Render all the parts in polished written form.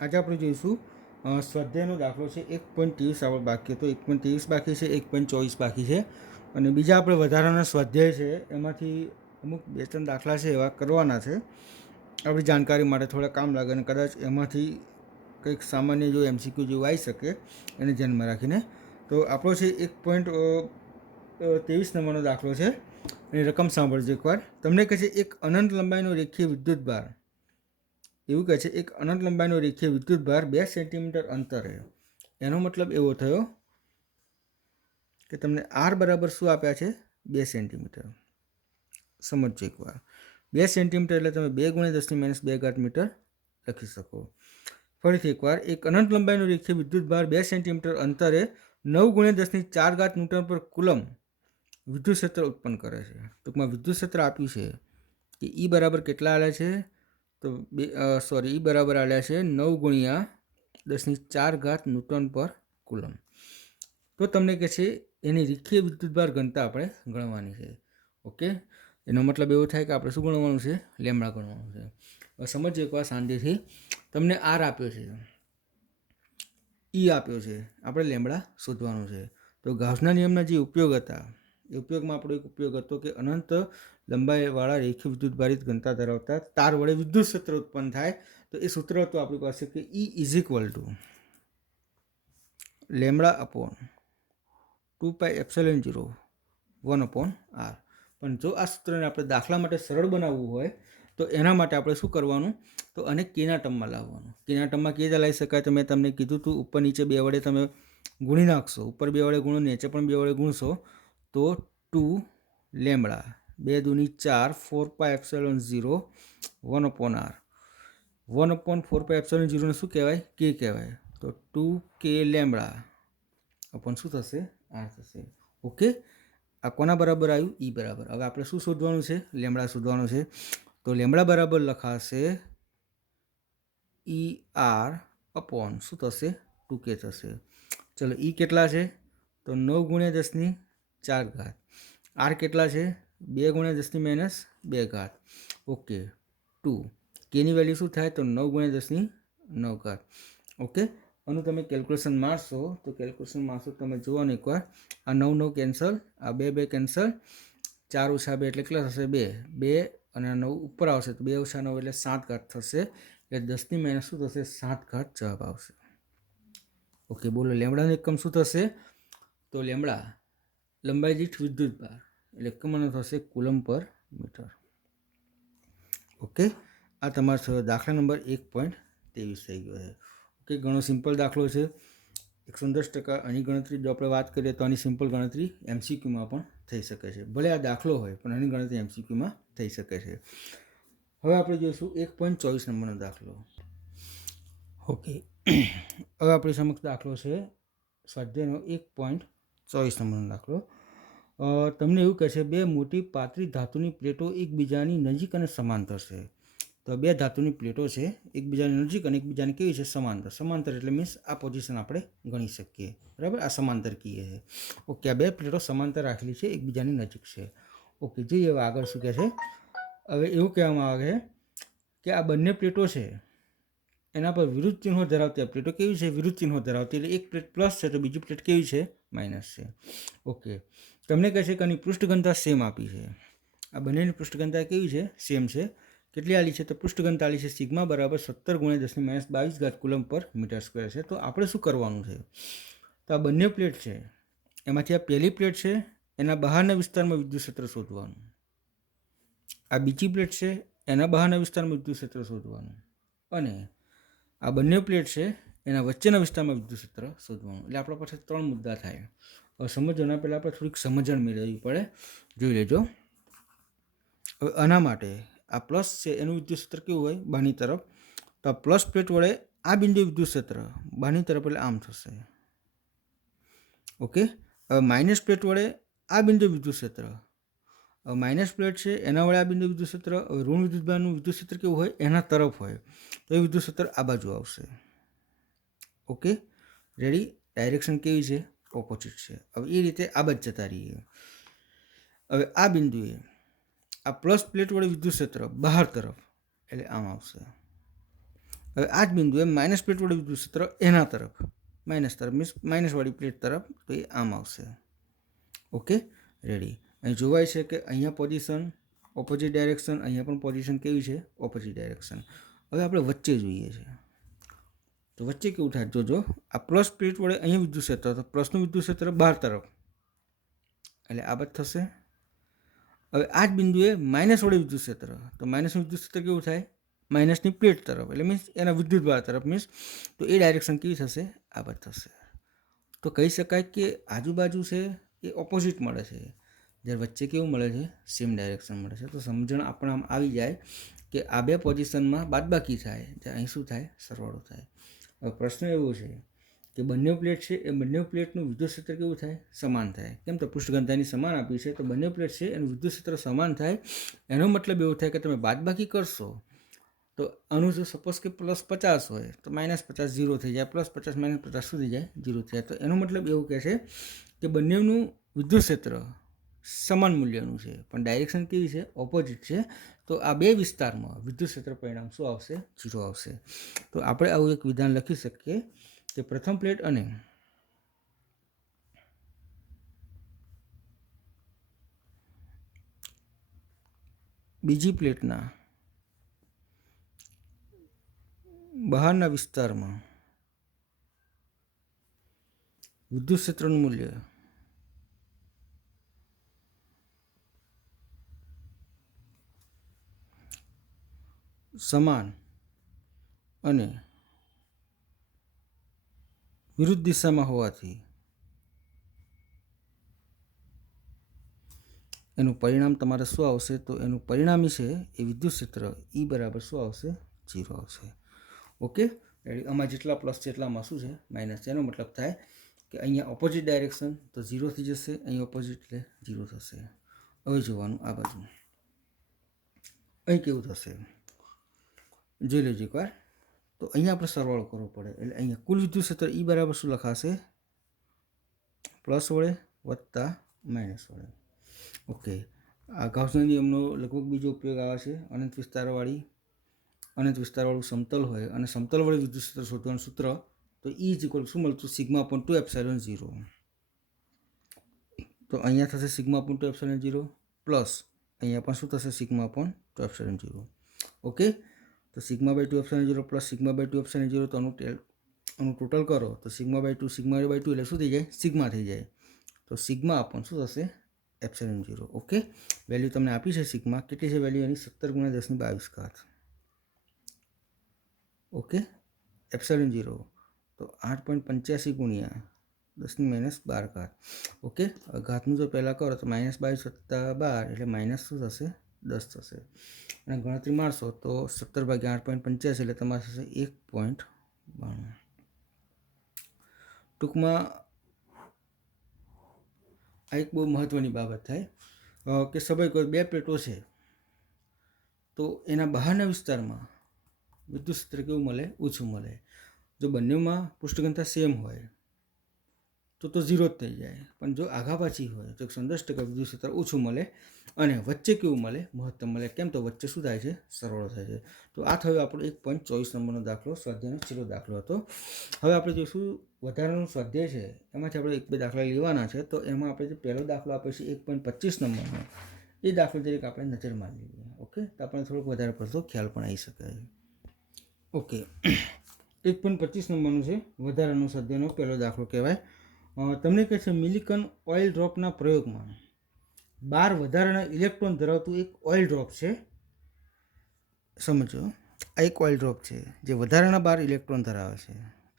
આજે આપણે જોઈશું સ્વાધ્યાયનો દાખલો છે 1.23 આપણે બાકી તો 1.23 બાકી છે, 1.24 બાકી છે અને બીજા આપણે વધારાના સ્વાધ્યાય છે એમાંથી અમુક 2-3 દાખલા છે એવા કરવાના છે આપણી જાણકારી માટે થોડા કામ લાગે અને કદાચ એમાંથી કંઈક સામાન્ય જો MCQ જેવું આવી શકે એને ધ્યાનમાં રાખીને. તો આપણો છે 1.23 નંબરનો દાખલો છે. એની રકમ સાંભળજો એકવાર. તમને કહે છે એક અનંત લંબાઈનો રેખીય વિદ્યુત ભાર, એવું કહે છે એક અનંત લંબાઈનો રેખીય વિદ્યુત ભાર 2 સેન્ટીમીટર અંતરે. એનો મતલબ એવો થયો કે તમને આર બરાબર શું આપ્યા છે? 2 સેન્ટીમીટર. સમજો એકવાર. 2 સેન્ટીમીટર એટલે તમે 2 × 10⁻² મીટર લખી શકો. ફરીથી એકવાર, એક અનંત લંબાઈનો રેખીય વિદ્યુત ભાર 2 સેન્ટીમીટર અંતરે 9 × 10⁴ ન્યૂટન પર કુલમ વિદ્યુત ક્ષેત્ર ઉત્પન્ન કરે છે. ટૂંકમાં વિદ્યુત ક્ષેત્ર આપ્યું છે કે ઈ બરાબર કેટલા આલ્યા છે? તો ઈ બરાબર આલ્યા છે 9 × 10⁴ ન્યૂટન પર કુલમ. તો તમને કહે છે એની રેખીય વિદ્યુતભાર ઘનતા આપણે ગણવાની છે. ઓકે, એનો મતલબ એવો થાય કે આપણે શું ગણવાનું છે? લેમ્બડા ગણવાનું છે. હવે સમજો એકવાર શાંતિથી. તમને આર આપ્યો છે, ઈ આપ્યો છે, આપણે લેમ્બડા શોધવાનું છે. તો ગાઉસના નિયમના જે ઉપયોગ હતા એ ઉપયોગમાં આપણો એક ઉપયોગ હતો કે અનંત લંબાઈવાળા રેખીય વિદ્યુતભારિત ઘનતા ધરાવતા તાર વડે વિદ્યુત ક્ષેત્ર ઉત્પન્ન થાય. તો એ સૂત્ર હતું આપણી પાસે કે E is equal to lambda upon 2πε0 1/r. પણ જો આ સૂત્રને આપણે દાખલા માટે સરળ બનાવવું હોય તો એના માટે આપણે શું કરવાનું? તો આને કેના ટર્મમાં લાવવાનું. કેના ટર્મમાં કેવી રીતે લાવી શકાય? તો મેં તમને કીધું હતું ઉપર નીચે 2 વડે તમે ગુણી નાખશો. ઉપર 2 વડે ગુણો, નીચે પણ 2 વડે ગુણશો તો 2 લેમ્બડા 2 × 2 = 4, 4πε0 1/r. 1/4πε0 ને શું કહેવાય? કે કહેવાય. તો 2k લેમ્બડા અપોન શું થશે? આર થશે. ઓકે, આ કોના બરાબર આવ્યું? ઈ બરાબર. હવે આપણે શું શોધવાનું છે? લેમ્બડા શોધવાનું છે. તો લેમ્બડા બરાબર લખાશે ઈ આર અપોન શું થશે? 2k થશે. ચલો, ઈ કેટલા છે? તો 9 × 10⁴. આર કેટલા છે? 2 × 10⁻². ઓકે, 2. કેની વેલ્યુ શું થાય? તો 9 × 10⁹. ઓકે, આનું તમે કેલ્ક્યુલેશન મારશો તો તમે જોવાનું એકવાર. આ 9 9 કેન્સલ, આ 2 2 કેન્સલ, 4 - 2 એટલે કેટલા થશે? 2 2 અને 9 ઉપર આવશે તો 2 - 9 એટલે 7 થશે. એટલે 10⁻ શું થશે? 7 જવાબ આવશે. ઓકે, બોલો લેમ્બડાનો એકમ શું થશે? તો લેમ્બડા લંબાઈ દીઠ વિદ્યુત ભાર એટલે એકમનો થશે કુલમ પર મીટર. ઓકે, આ તમારો દાખલા નંબર 1.23 થઈ ગયો છે. ઓકે, ઘણો સિમ્પલ દાખલો છે. 110% આની ગણતરી જો આપણે વાત કરીએ તો આની સિમ્પલ ગણતરી MCQમાં પણ થઈ શકે છે. ભલે આ દાખલો હોય પણ આની ગણતરી MCQમાં થઈ શકે છે. હવે આપણે જોઈશું 1.24 નંબરનો દાખલો. ઓકે, હવે આપણી સમક્ષ દાખલો છે સ્વાધ્યાયનો 1.24 નંબરનો દાખલો. તમને એવું કહે છે 2 મોટી પાતળી ધાતુની પ્લેટો એકબીજાની નજીક અને સમાંતર છે. તો 2 ધાતુની પ્લેટો છે એકબીજાની નજીક અને એકબીજાની કેવી છે? સમાંતર. સમાંતર એટલે મીન્સ આ પોઝિશન આપણે ગણી શકીએ. બરાબર, આ સમાંતર કહીએ છે. ઓકે, આ 2 પ્લેટો સમાંતર રાખેલી છે, એકબીજાની નજીક છે. ઓકે, જોઈએ હવે આગળ શું કહે છે. હવે એવું કહેવામાં આવે છે કે આ બંને પ્લેટો છે એના પર વિરુદ્ધ ચિહ્નો ધરાવતી આ પ્લેટો કેવી છે? વિરુદ્ધ ચિહ્નો ધરાવતી. એટલે એક પ્લેટ પ્લસ છે તો બીજી પ્લેટ કેવી છે? માઇનસ છે. ઓકે, તમને કહે છે કે આની પૃષ્ઠ સેમ આપી છે. આ બંનેની પૃષ્ઠ કેવી છે? સેમ છે. કેટલી આલી છે? તો પૃષ્ઠ આલી છે સિગ્મા બરાબર 17 × 10⁻22 કુલમ પર મીટર સ્ક્વેર છે. તો આપણે શું કરવાનું છે? તો આ બંને પ્લેટ છે એમાંથી આ પહેલી પ્લેટ છે એના બહારના વિસ્તારમાં વિદ્યુત ક્ષેત્ર શોધવાનું. આ બીજી પ્લેટ છે એના બહારના વિસ્તારમાં વિદ્યુત ક્ષેત્ર શોધવાનું. અને આ બંને પ્લેટ છે એના વચ્ચેના વિસ્તારમાં વિદ્યુત ક્ષેત્ર શોધવાનું. એટલે આપણા પાસે 3 મુદ્દા થાય. હવે સમજવાના પહેલાં આપણે થોડીક સમજણ મેળવવી પડે. જોઈ લેજો. હવે આના માટે આ પ્લસ છે એનું વિદ્યુત ક્ષેત્ર કેવું હોય? બહારની તરફ. તો આ પ્લસ પ્લેટ વડે આ બિંદુ વિદ્યુત ક્ષેત્ર બહારની તરફ એટલે આમ થશે. ઓકે, હવે માઇનસ પ્લેટ વડે આ બિંદુ વિદ્યુત ક્ષેત્ર, હવે માઇનસ પ્લેટ છે એના વડે આ બિંદુ વિદ્યુત ક્ષેત્ર, હવે ઋણ વિદ્યુતભારનું વિદ્યુત ક્ષેત્ર કેવું હોય? એના તરફ હોય. તો એ વિદ્યુત ક્ષેત્ર આ બાજુ આવશે. Okay, ready? ડાયરેક્શન કેવી છે? ઓપોઝિટ છે. હવે એ રીતે આ બાજુ જતા રહીએ. હવે આ બિંદુએ આ પ્લસ પ્લેટ વડે વિદ્યુત ક્ષેત્ર બહાર તરફ એટલે આમ આવશે. હવે આ જ બિંદુએ માઇનસ પ્લેટવાળું વિદ્યુત ક્ષેત્ર એના તરફ, માઇનસ તરફ મીન્સ માઇનસવાળી પ્લેટ તરફ, તો એ આમ આવશે. Okay, ready. અહીં જોવાય છે કે અહીંયા પોઝિશન ઓપોઝિટ ડાયરેક્શન, અહીંયા પણ પોઝિશન કેવી છે? Opposite direction. હવે આપણે વચ્ચે જોઈએ છે, તો વચ્ચે કેવું થાય? જોજો, આ પ્લસ પ્લેટ વડે અહીંયા વિદ્યુત ક્ષેત્ર, તો પ્લસનું વિદ્યુત ક્ષેત્ર બહાર તરફ, એટલે આ બાદ થશે. હવે આ જ બિંદુએ માઇનસ વડે વિદ્યુત ક્ષેત્ર, તો માઇનસનું વિદ્યુત ક્ષેત્ર કેવું થાય? માઇનસની પ્લેટ તરફ, એટલે મીન્સ એના વિદ્યુત બહાર તરફ, મીન્સ તો એ ડાયરેક્શન કેવી થશે? આ બાદ થશે. તો કહી શકાય કે આજુબાજુ છે એ ઓપોઝિટ મળે છે, જ્યારે વચ્ચે કેવું મળે છે? સેમ ડાયરેક્શન મળે છે. તો સમજણ આપણે આમ આવી જાય કે આ બે પોઝિશનમાં બાદબાકી થાય, ત્યારે અહીં શું થાય? સરવાળો થાય. હવે પ્રશ્ન એવો છે કે બંને પ્લેટ છે એ બંને પ્લેટનું વિદ્યુત ક્ષેત્ર કેવું થાય? સમાન થાય. કેમ? તો પૃષ્ઠઘનતાની સમાન આપી છે, તો બંને પ્લેટ છે એનું વિદ્યુત ક્ષેત્ર સમાન થાય. એનો મતલબ એવો થાય કે તમે બાદબાકી કરશો તો આનું જો સપોઝ કે +50 હોય તો -50 0 થઈ જાય, +50 -50 શું થઈ જાય? 0 થઈ જાય. તો એનો મતલબ એવું કહે છે કે બંનેનું વિદ્યુત ક્ષેત્ર સમાન મૂલ્યનું છે, પણ ડાયરેક્શન કેવી છે? ઓપોઝિટ છે. તો આ બે વિસ્તારમાં વિદ્યુત ક્ષેત્ર પરિણામ શું આવશે? 0 આવશે. તો આપણે આવું એક વિધાન લખી શકીએ કે પ્રથમ પ્લેટ અને બીજી પ્લેટના બહારના વિસ્તારમાં વિદ્યુત ક્ષેત્રનું મૂલ્ય સમાન અને વિરુદ્ધ દિશામાં હોવાથી એનું પરિણામ તમારે શું આવશે? તો એનું પરિણામી છે એ વિદ્યુત ક્ષેત્ર E બરાબર શું આવશે? 0 આવશે. ઓકે, આમાં જેટલા પ્લસ છે એટલામાં શું છે? માઇનસ. એનો મતલબ થાય કે અહીંયા ઓપોઝિટ ડાયરેક્શન તો 0 થઈ જશે, અહીં ઓપોઝિટ એટલે 0 થશે. હવે જોવાનું આ બાજુ અહીં કેવું થશે જોઈ લેજો એકવાર. તો અહીંયા આપણે સરવાળો કરવો પડે, એટલે અહીંયા કુલ વિદ્યુત ક્ષેત્ર E બરાબર શું લખાશે? પ્લસ વડે વત્તા માઇનસ વડે. ઓકે, આ ગાઉસના નિયમનો લગભગ બીજો ઉપયોગ આવે છે. અનંત વિસ્તારવાળું સમતલ હોય અને સમતલ વડે વિદ્યુત ક્ષેત્ર શોધવાનું સૂત્ર, તો E = શું મળતું? σ/2ε0. તો અહીંયા થશે σ/2ε0 પ્લસ અહીંયા પણ શું થશે? σ/2ε0. ઓકે, તો σ/2ε0 પ્લસ σ/2ε0, તો આનું ટોટલ કરો તો σ/2 એટલે શું થઈ જાય? સિગ્મા થઈ જાય. તો સિગ્મા પણ શું થશે? ε0. ઓકે, વેલ્યુ તમને આપી છે સિગ્મા. કેટલી છે વેલ્યુ એની? 17 × 1022. ઓકે, ε0 તો 8.85 × 10 - 12. ઓકે, ઘાતનું જો પહેલાં કરો તો -22 + 12 એટલે માઇનસ શું થશે? 10 થશે. અને ગણતરી મારશો તો 17 / 8.85 એટલે તમારે થશે 1.92. ટૂંકમાં આ એક બહુ મહત્ત્વની બાબત થાય કે સભાઈ કોઈ બે પ્લેટો છે તો એના બહારના વિસ્તારમાં વિદ્યુત ક્ષેત્ર કેવું મળે? ઓછું મળે. જો બંનેમાં પૃષ્ઠઘનતા સેમ હોય તો 0 જ થઈ જાય, પણ જો આઘા પાછી હોય તો 110% વિદ્યુત ક્ષેત્ર ઓછું મળે અને વચ્ચે કેવું મળે? મહત્તમ મળે. કેમ? તો વચ્ચે શું થાય છે? સરવાળો થાય છે. તો આ થયો આપણો 1.24 નંબરનો દાખલો, સ્વાધ્યાયનો છેલ્લો દાખલો હતો. હવે આપણે જોઈશું વધારાનું સ્વાધ્યાય છે, એમાંથી આપણે 1-2 દાખલા લેવાના છે. તો એમાં આપણે જે પહેલો દાખલો આપે છે 1.25 નંબરનો, એ દાખલો તરીકે આપણે નજર મારી લઈએ. ઓકે, તો આપણને થોડોક વધારે પડતો ખ્યાલ પણ આવી શકે. ઓકે, 1.25 નંબરનું છે, વધારાનો સ્વાધ્યાયનો પહેલો દાખલો કહેવાય. તમને કહે છે મિલિકન ઓઇલ ડ્રોપના પ્રયોગમાં 12 વધારાના ઇલેક્ટ્રોન ધરાવતું એક ઓઇલ ડ્રોપ છે. સમજો, આ એક ઓઇલ ડ્રોપ છે જે વધારાના 12 ઇલેક્ટ્રોન ધરાવે છે.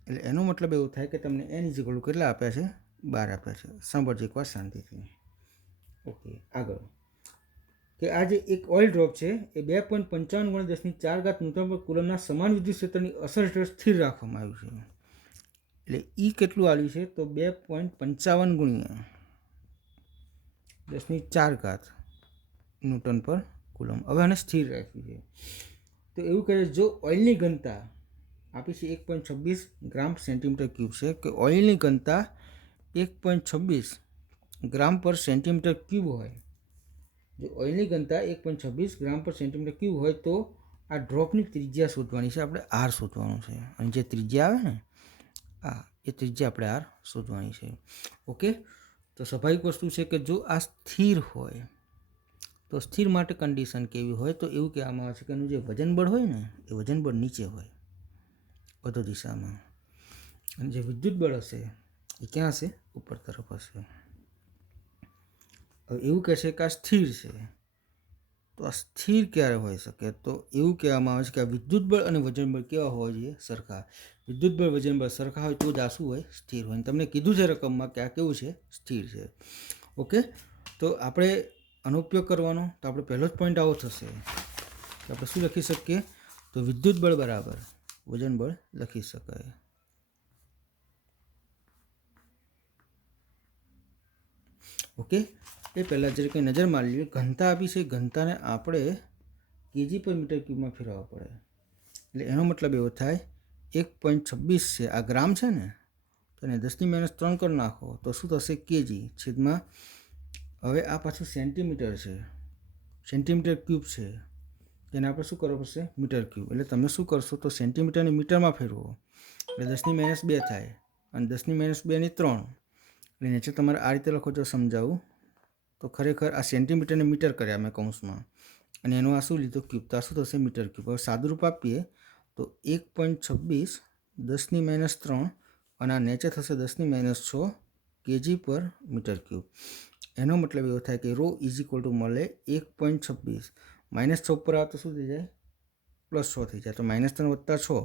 એટલે એનો મતલબ એવું થાય કે તમને n = કેટલા આપ્યા છે? 12 આપ્યા છે. સાંભળજો એકવાર શાંતિથી. ઓકે, આગળ કે આ જે એક ઓઇલ ડ્રોપ છે એ 2.55 × 10⁴ ન્યૂટન પર કુલમના સમાન વિદ્યુત ક્ષેત્રની અસર હેઠળ સ્થિર રાખવામાં આવ્યું છે. એટલે E કેટલું આવ્યું છે? તો 2.55 × 10⁴ ન્યૂટન પર કુલમ. હવે આને સ્થિર રાખ્યું છે. તો એવું કહે છે જો ઓઇલની ઘનતા આપી છે 1.26 g/cm3 છે, કે ઓઇલની ઘનતા 1.26 g/cm3 હોય, જો ઓઇલની ઘનતા 1.26 g/cm3 હોય તો આ ડ્રોપની ત્રિજ્યા શોધવાની છે, આપણે આર શોધવાનું છે, અને જે ત્રિજ્યા આવે ને એ ત્રિજ્યા આપણે આર શોધવાની છે. ઓકે, તો સ્વાભાવિક વસ્તુ છે કે જો આ સ્થિર હોય તો સ્થિર માટે કન્ડિશન કેવી હોય, તો એવું કહેવામાં આવે છે કે એનું જે વજન બળ હોય ને એ વજન બળ નીચે હોય વધુ દિશામાં, અને જે વિદ્યુત બળ હશે એ ક્યાં હશે? ઉપર તરફ હશે. હવે એવું કહેશે કે આ સ્થિર છે, તો આ સ્થિર ક્યારે હોઈ શકે? તો એવું કહેવામાં આવે છે કે આ વિદ્યુત બળ અને વજન બળ કેવા હોવા જોઈએ? સરખા. વિદ્યુત બળ વજન બળ સરખા હોય તો જ આ શું હોય? સ્થિર હોય. તમને કીધું છે રકમમાં કે આ કેવું છે? સ્થિર છે. ઓકે, તો આપણે આનો ઉપયોગ કરવાનો, તો આપણે પહેલો જ પોઈન્ટ આવો થશે કે આપણે શું લખી શકીએ? તો વિદ્યુત બળ બરાબર વજન બળ લખી શકાય. ઓકે, એ પહેલાં જરી કંઈ નજર મારી લઈએ. ઘનતા આપી છે, ઘનતાને આપણે કેજી પર મીટર ક્યુબમાં ફેરવવા પડે. એટલે એનો મતલબ એવો થાય 1.26 છે, આ ગ્રામ છે ને, તો એને 10⁻³ કરી નાખો તો શું થશે? કેજી છેદમાં, હવે આ પાછું સેન્ટીમીટર છે, સેન્ટીમીટર ક્યુબ છે, તેને આપણે શું કરવું પડશે? Metre cube. એટલે તમે શું કરશો? તો સેન્ટીમીટરને મીટરમાં ફેરવો એટલે 10⁻²થાય, અને 10⁻²ની 3. એટલે નીચે તમારે આ રીતે લખો. જો સમજાવું તો ખરેખર આ સેન્ટીમીટરને મીટર કર્યા મેં કૌંસમાં, અને એનું આ શું લીધું? ક્યુબ. તો આ શું થશે? Metre cube. હવે સાદુરૂપ આપીએ તો 1.26 10⁻³ અને આ નીચે થશે 10⁻6 કેજી પર મીટર ક્યુબ. એનો મતલબ એવો થાય કે ρ = મળે 1.26 -6 પર આવે તો શું થઈ જાય? +6 થઈ જાય. તો -3 + 6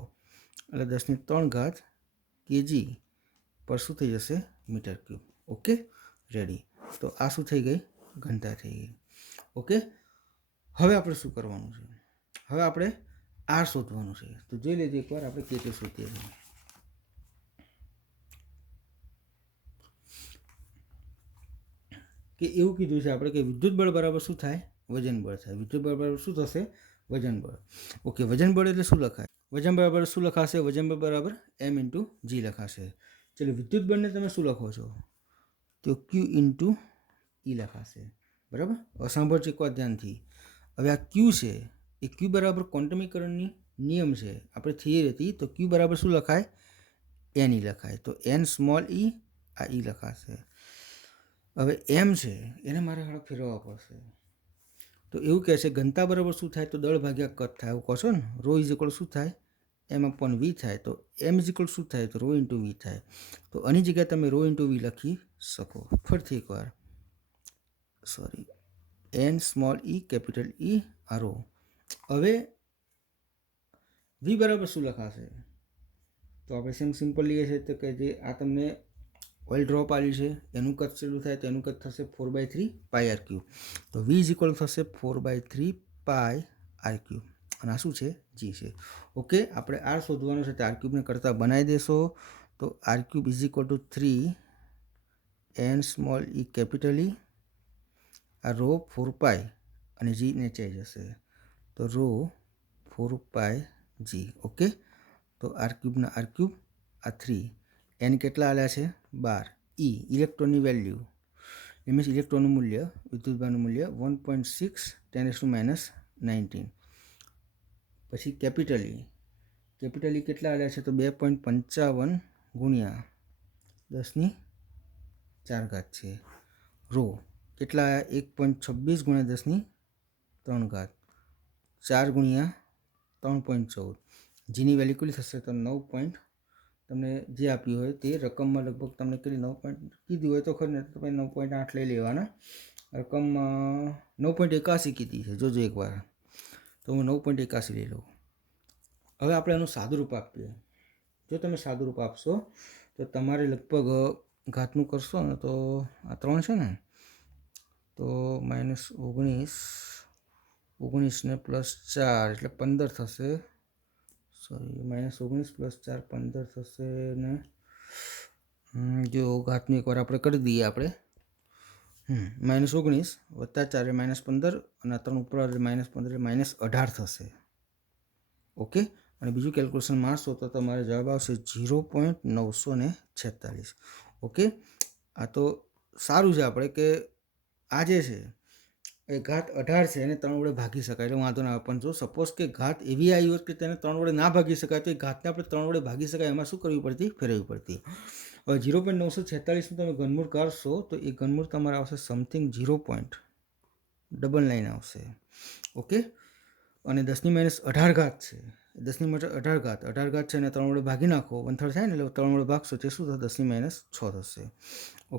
એટલે 10⁻³ કેજી પર શું થઈ જશે? Metre cube. Okay, ready. તો આ શું થઈ ગઈ? ઘનતા થઈ ગઈ. ઓકે, હવે આપણે શું કરવાનું છે? હવે આપણે આર શોધવાનું છે. તો જોઈ લેજો એકવાર આપણે કે શોધીએ છીએ. કે એવું કીધું છે આપણે કે વિદ્યુત બળ બરાબર શું થાય? વજન બળ થાય. વિદ્યુત બળ બરાબર શું થશે? વજન બળ. ઓકે, વજન બળ એટલે શું લખાય? વજન બરાબર શું લખાશે? વજન બળ બરાબર m × g લખાશે. ચલો, વિદ્યુત બળને તમે શું લખો છો? તો q × E લખાશે. બરાબર? હવે સાંભળજો એકવાર ધ્યાનથી. હવે આ q છે એ q બરાબર ક્વોન્ટમીકરણની નિયમ છે, આપણે થિયરી હતી. તો q બરાબર શું લખાય? n e લખાય. તો n સ્મોલ e, આ e લખાશે. હવે m છે એને મારે ફેરવવા પડશે. તો એવું કહે છે ઘનતા બરાબર શું થાય? તો દળ ભાગ્યા કદ થાય. એવું કહો છો ને. ρ શું થાય? m/v થાય. તો m શું થાય? તો ρ × v થાય. તો આની જગ્યાએ તમે ρ × v લખી શકો. ફરીથી એકવાર, sorry, n small e capital E આ ρ. હવે v બરાબર શું લખાશે? તો આપણે સિમ્પલ લઈએ છીએ તો કે જે આ તમને ઓઇલ ડ્રોપ આવ્યું છે એનું કદ શરૂ થાય તો એનું કદ થશે 4/3 πr3. તો v થશે 4/3 πr3, અને આ શું છે? g છે. ઓકે, આપણે આર શોધવાનું છે. તો r³ ને કરતા બનાવી દેશો. તો r³ = 3 n small e capital E, આ ρ 4π અને g નીચે જશે. તો ρ 4πg. ઓકે, તો r³ ના r³ આ 3, n કેટલા આલ્યા છે? 12. E ઇલેક્ટ્રોનની વેલ્યુ, એ મીન્સ ઇલેક્ટ્રોનનું મૂલ્ય, વિદ્યુતભારનું મૂલ્ય 1.6 10⁻19. પછી કેપિટલ E, કેપિટલ E કેટલા આલ્યા છે? તો 2.55 ગુણ્યા 10⁻4 છે. ρ કેટલા? 1.26 ગુણ્યા 10⁻3, 4 ગુણ્યા 3.14. જીની વેલ્યુ કેટલી થશે? તો 9. તમને જે આપ્યું હોય તે રકમમાં લગભગ તમને કેટલી 9 કીધી હોય તો ખરી ને, તો 9.8 લઈ લેવાના. રકમમાં 9.81 કીધી છે, જોજો એકવાર. તો હું 9.81 લઈ લઉં. હવે આપણે એનું સાદુરૂપ આપીએ. જો તમે સાદુરૂપ આપશો તો તમારે લગભગ ઘાતનું કરશો ને તો આ 3 છે ને, તો -19 ને +4 એટલે 15 થશે. સોરી, -19 + 4 15 થશે ને. જો ઘાતનું એકવાર આપણે કરી દઈએ. આપણે -19 + 4 -15, અને 3 ઉપર -15 એટલે -18 થશે. ઓકે, અને બીજું કેલ્ક્યુલેશન મારશો તો તમારે જવાબ આવશે 0.946. ઓકે, આ તો સારું છે આપણે કે આ જે છે એ ઘાત 18 છે એને 3 વડે ભાગી શકાય એટલે વાંધો ના આવે. પણ જો સપોઝ કે ઘાત એવી આવી હોત કે તેને 3 વડે ના ભાગી શકાય તો એ ઘાતને આપણે 3 વડે ભાગી શકાય એમાં શું કરવી પડતી? ફેરવવી પડતી. હવે 0.946નું તમે ઘનમૂળ કાઢશો તો એ ઘનમૂળ તમારે આવશે સમથિંગ 0.99 આવશે. ઓકે, અને 10⁻18 ઘાત છે, 10⁻18 ઘાત 18 ઘાત છે અને 3 વડે ભાગી નાખો, 1/3 થાય ને એટલે 3 વડે ભાગશો તે શું થશે? 10⁻6 થશે.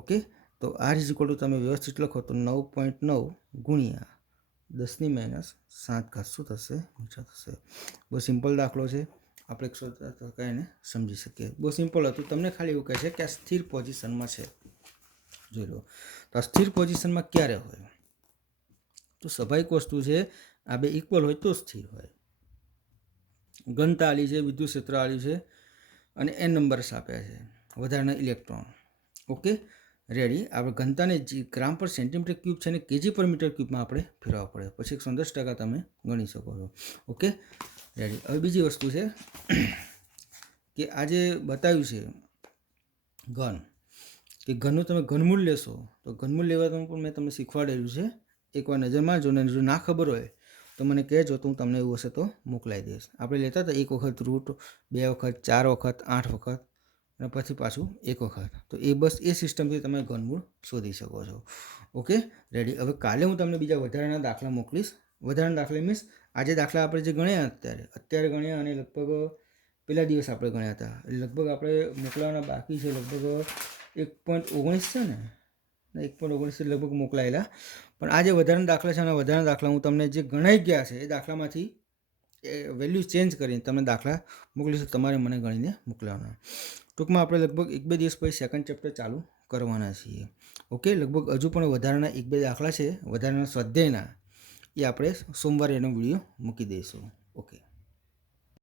ઓકે, તો r ઇઝ ઇક્વલ ટુ તમે વ્યવસ્થિત લખો તો 9.9 ગુણ્યા 10⁻7 ઘાત શું થશે? મીટર થશે. બહુ સિમ્પલ દાખલો છે, આપણે 100% એને સમજી શકીએ. બહુ સિમ્પલ હતું. તમને ખાલી એવું કહે છે કે આ સ્થિર પોઝિશનમાં છે. જોઈ લો તો આ સ્થિર પોઝિશનમાં ક્યારે હોય? તો સ્વાભાવિક વસ્તુ છે, આ બે ઇક્વલ હોય તો સ્થિર હોય. ઘનતા આલી છે, વિદ્યુત ક્ષેત્ર આલ્યું છે અને n નંબર્સ આપ્યા છે, વધારાના ઇલેક્ટ્રોન. Okay, ready. આપણે ઘનતાને ગ્રામ પર સેન્ટીમીટર ક્યુબ છે ને કેજી પર મીટર ક્યુબમાં આપણે ફેરવવા પડે, પછી 110% તમે ગણી શકો છો. Okay, ready. હવે બીજી વસ્તુ છે કે આ જે બતાવ્યું છે ઘન, કે ઘનનું તમે ઘનમૂળ લેશો તો ઘનમૂળ લેવાનું પણ મેં તમને શીખવાડેલું છે. એકવાર નજર મારજો ને જો ના ખબર હોય તો મને કહેજો, તો હું તમને એવું હશે તો મોકલાવી દઈશ. આપણે લેતા હતા 1 વખત રૂટ, 2 વખત, 4 વખત, 8 વખત અને પછી પાછું 1 વખત. તો એ બસ એ સિસ્ટમથી તમે ઘનમૂળ શોધી શકો છો. Okay, ready. હવે કાલે હું તમને બીજા વધારાના દાખલા મોકલીશ. વધારાના દાખલા મીન્સ આજે દાખલા આપણે જે ગણ્યા અત્યારે ગણ્યા અને લગભગ પહેલા દિવસ આપણે ગણ્યા હતા, લગભગ આપણે મોકલાવાના બાકી છે. લગભગ 1.19 છે ને, 1.19 લગભગ મોકલાયેલા. પણ આ જે વધારાના દાખલા છે અને વધારાના દાખલા હું તમને જે ગણાઈ ગયા છે એ દાખલામાંથી એ વેલ્યુ ચેન્જ કરીને તમને દાખલા મોકલીશું, તમારે મને ગણીને મોકલવાના. ટૂંકમાં આપણે લગભગ 1-2 દિવસ પછી સેકન્ડ ચેપ્ટર ચાલુ કરવાના છીએ. ઓકે, લગભગ હજુ પણ વધારાના 1-2 દાખલા છે વધારાના સ્વાધ્યાયના, એ આપણે સોમવારે એનો વિડીયો મૂકી દઈશું. ઓકે.